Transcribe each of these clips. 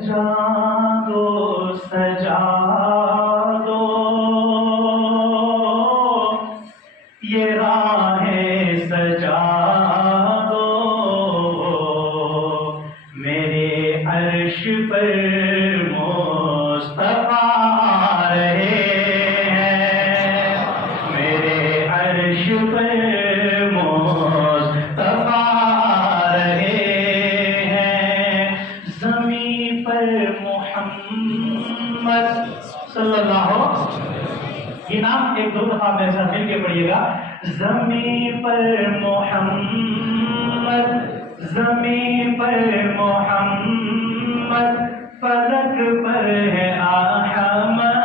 سجا دو سجا دو یہ راہیں سجا دو میرے عرش پر مصطفیٰ آ رہے ہیں میرے عرش پر مصطفیٰ آ رہے ہیں زمین پر محمد صلی اللہ علیہ وسلم یہ نام ایک دو دفعہ میرے ساتھ مل کے پڑھیے گا زمین پر محمد زمین پر محمد فلک پر ہے احمد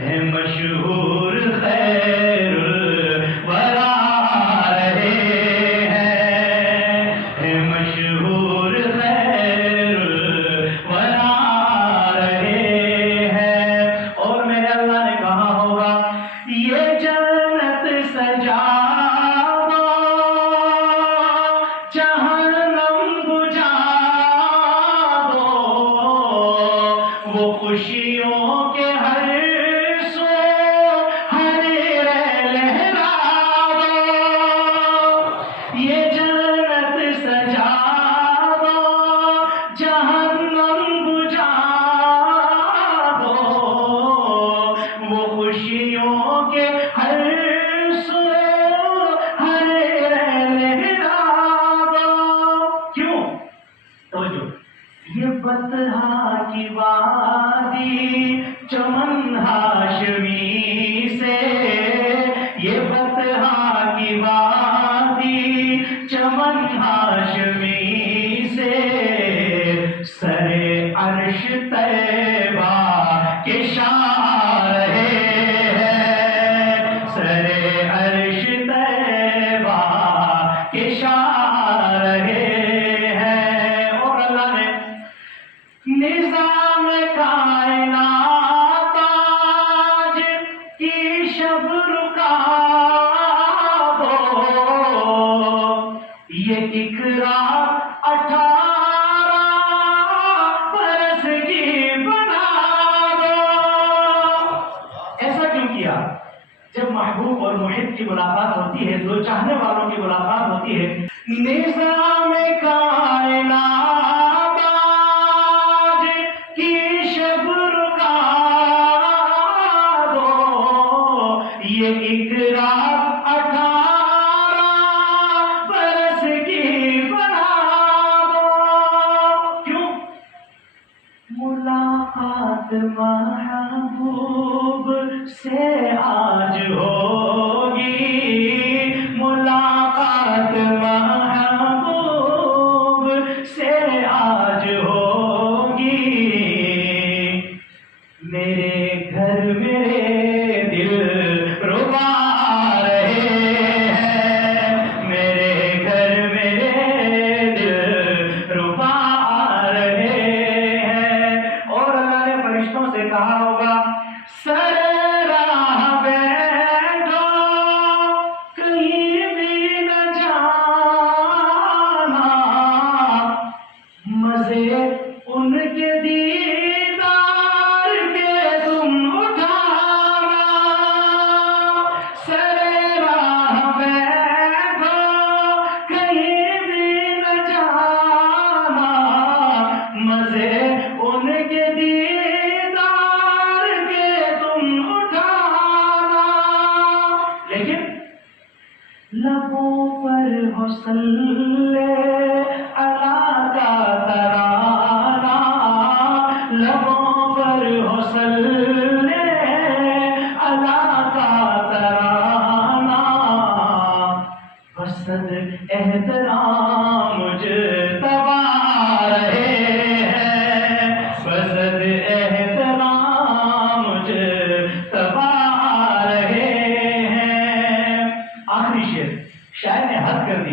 ہے مشہور خیر الورا رہے ہیں مشہور خیر الورا رہے ہیں اور میرے اللہ نے کہا ہوگا یہ جنت سجا دو جہنم بجھا دو وہ خوشیوں کے ہر سو ہر لہرا دو یہ جنت سجا دو جہنم بجھا دو وہ خوشیوں کے ہر سو ہر لہرا دو کیوں توجہ یہ بطحا کی وادی چمن ہاشمی سے یہ بطحا کی وادی چمن ہاشمی سے سر عرش طیبہ کے شاہ رہے ہیں سر عرش طیبہ کے شاہ رہے ہیں اور اللہ نے نظام کائنات آج کی شب رکا دو یہ اقرا 18 برس کی بنا دو ایسا کیوں کیا جب محبوب اور محب کی ملاقات ہوتی ہے دو چاہنے والوں کی ملاقات ہوتی ہے نظام کائنات آج کی شب رکا دو یہ اقرا 18 برس کی بنا دو کیوں ملاقات محبوب سے آج ہوگی ملاقات محبوب سے آج ہوگی میرے گھر میرے دل ربا رہے ہیں میرے گھر میرے دل ربا رہے ہیں اور اللہ نے فرشتوں سے کہا ہوگا سر راہ بیٹھو کہیں بھی نہ جانا مزے ان کے دیدار کے تم اٹھانا سر راہ بیٹھو کہیں بھی نہ جانا مزے ان کے دیدار کے تم اٹھانا لیکن لبوں پر ہو صلی اللہ کا ترانہ لبوں پر ہو صلی اللہ کا ترانہ وسط احترام مجتبی رہے ہیں وسط احترام مجتبی رہے ہیں آخری شعر شاعر نے حد کر دی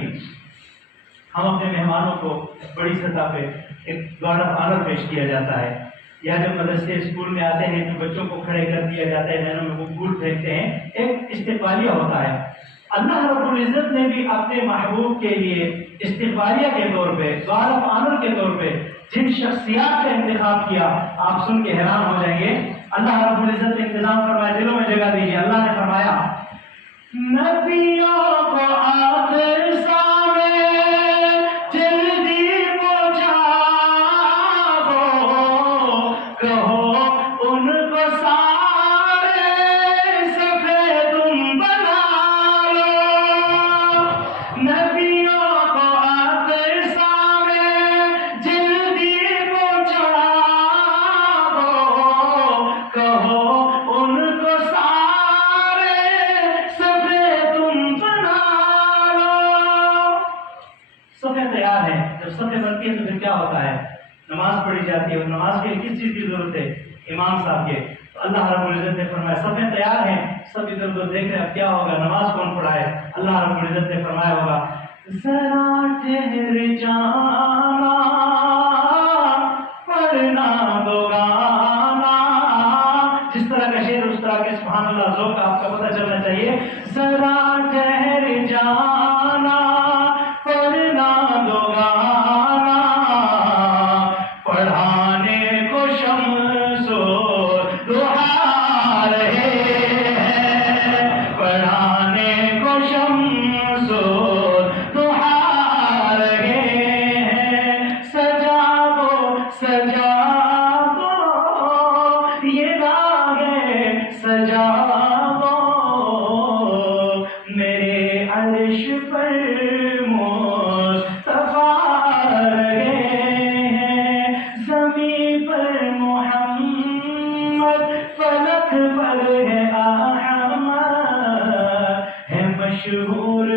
ہم اپنے مہمانوں کو بڑی سطح پہ ایک گارڈ آف آنر پیش کیا جاتا ہے یا جب مدرسے اسکول میں آتے ہیں تو بچوں کو کھڑے کر دیا جاتا ہے نینوں میں وہ پھول پھینکتے ہیں ایک استقبالیہ ہوتا ہے اللہ رب العزت نے بھی اپنے محبوب کے لیے استقبالیہ کے طور پہ گارڈ آف آنر کے طور پہ جن شخصیات کا انتخاب کیا آپ سن کے حیران ہو جائیں گے. اللہ رب العزت نے انتظام فرمایا، دلوں میں جگہ دیجیے. اللہ نے فرمایا نبیوں کو آخر سامنے جلدی پہنچا دو، کہو ان کو سارے صفحے تم بنا لو. نبیوں کو آخر سامنے جلدی پہنچا دو، کہو ان کو سارے صفحے تم بنا لو. صفحے تیار ہے. جب صفحے بنتی ہے تو پھر کیا ہوتا ہے؟ نماز پڑھی جاتی ہے. اور نماز کے لیے کس چیز کی ضرورت ہے؟ امام صاحب کے. تو اللہ رب العزت نے فرمایا صفحے تیار ہیں، سب ادھر ادھر دیکھ رہے ہیں اب کیا ہوگا، نماز کون پڑھائے؟ اللہ رب العزت نے فرمایا ہوگا ذرا ٹھہر جانا پڑھنا دو گانا. جس طرح کا شعر اس طرح کے سبحان اللہ ذوق آپ کا پتہ چلنا چاہیے. ذرا ٹھہر جانا پڑھنا دو گانا، پڑھانے کو شمس و ضحیٰ رہے ہیں، پڑھانے کو شمس و ضحیٰ رہے ہیں. سجا دو یہ راگے سجا دو، میرے عرش پر مصطفیٰ رہے ہیں. زمین پر محمد، فلک پر ہے احمد، ہے مشہور